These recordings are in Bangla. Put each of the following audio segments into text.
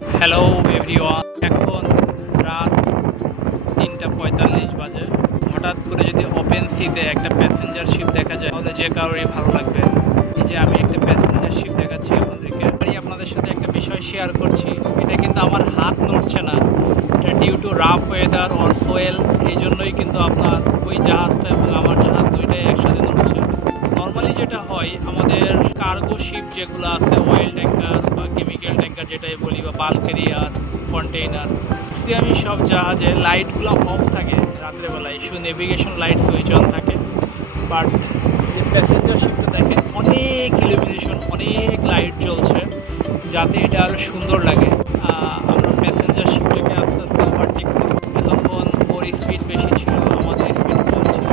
হ্যালো এভরিওয়ান, এখন রাত 3:45 বাজে। হঠাৎ করে যদি ওপেন সিতে একটা প্যাসেঞ্জার শিপ দেখা যায় তাহলে যে কারোরই ভালো লাগবে। এই যে আমি একটা প্যাসেঞ্জার শিপ দেখাচ্ছি আপনাদেরকে, আপনাদের সাথে একটা বিষয় শেয়ার করছি। এটা কিন্তু আমার হাত নড়ছে না, এটা due to rough weather or swell. এই জন্যই কিন্তু আপনার ওই জাহাজটা এবং আমার জাহাজ দুইটাই একসাথে নড়ছে। নর্মালি যেটা হয়, আমাদের কার্গো শিপ যেগুলো আছে, অয়েল ট্যাঙ্কার বা কেমিক্যাল ট্যাঙ্কার যেটাই বলি, বা বাল্ক ক্যারিয়ার, কন্টেইনার, আমি সব জাহাজে লাইটগুলো অফ থাকে রাত্রেবেলায়, শুধু নেভিগেশন লাইট সুইচ অন থাকে। বাট প্যাসেঞ্জার শিপটা দেখেন অনেক ইলুমিনেশন, অনেক লাইট জ্বলছে, যাতে এটা আরও সুন্দর লাগে। আমরা প্যাসেঞ্জার শিপটাকে আস্তে আস্তে ওভারটেক করি। এতক্ষণ ওর স্পিড বেশি ছিল, আমাদের স্পিড কম ছিল,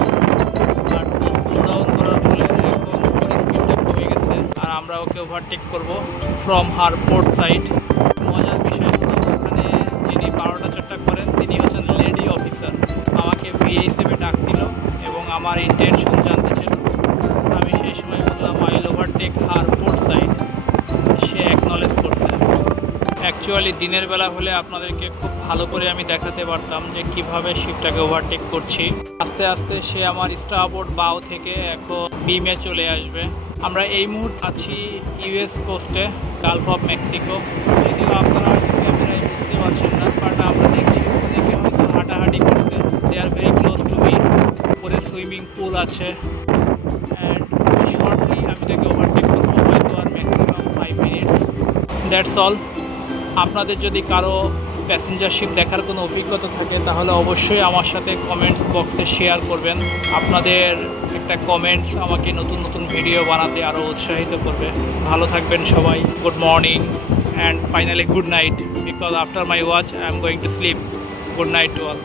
বাট স্লো ডাউন করার ফলে এখন ওর স্পিডটা কমে গেছে, আর আমরা ওকে ওভারটেক করব ফ্রম হার পোর্ট সাইড। মজার বিষয় হলো, ওখানে যিনি 12টা 4টা করেন তিনি হচ্ছেন লেডি অফিসার। আমাকে ভিএ হিসেবে ডাকছিল এবং আমার ইন্টেনশন জানতে ছিল। আমি সেই সময় বললাম I will overtake her port side. Say acknowledge করছে। অ্যাকচুয়ালি দিনের বেলা হলে আপনাদেরকে খুব ভালো করে আমি দেখাতে পারতাম যে কিভাবে শিপটাকে ওভারটেক করছি। আস্তে আস্তে সে আমার স্টারবোর্ড বাও থেকে এখন বিমে চলে আসবে। আমরা এই মুহূর্তে আছি ইউএস কোস্টে, গালফ অফ মেক্সিকো। যদিও আপনারা ক্যামেরায় বুঝতে পারছেন না, বাট আমরা দেখছি অনেকে হয়তো হাঁটাহাঁটি করছে। They are very close to me. উপরে সুইমিং পুল আছে, অ্যান্ড শর্টলি আমি তাকে ওভারটেক করবো, হয়তো আর ম্যাক্সিমাম 5 মিনিটস। That's all. আপনাদের যদি কারো প্যাসেঞ্জার শিপ দেখার কোনো অভিজ্ঞতা থাকে তাহলে অবশ্যই আমার সাথে কমেন্টস বক্সে শেয়ার করবেন। আপনাদের একটা কমেন্টস আমাকে নতুন নতুন ভিডিও বানাতে আরও উৎসাহিত করবে। ভালো থাকবেন সবাই। Good morning and finally good night, because after my watch I am going to sleep. Good night to all.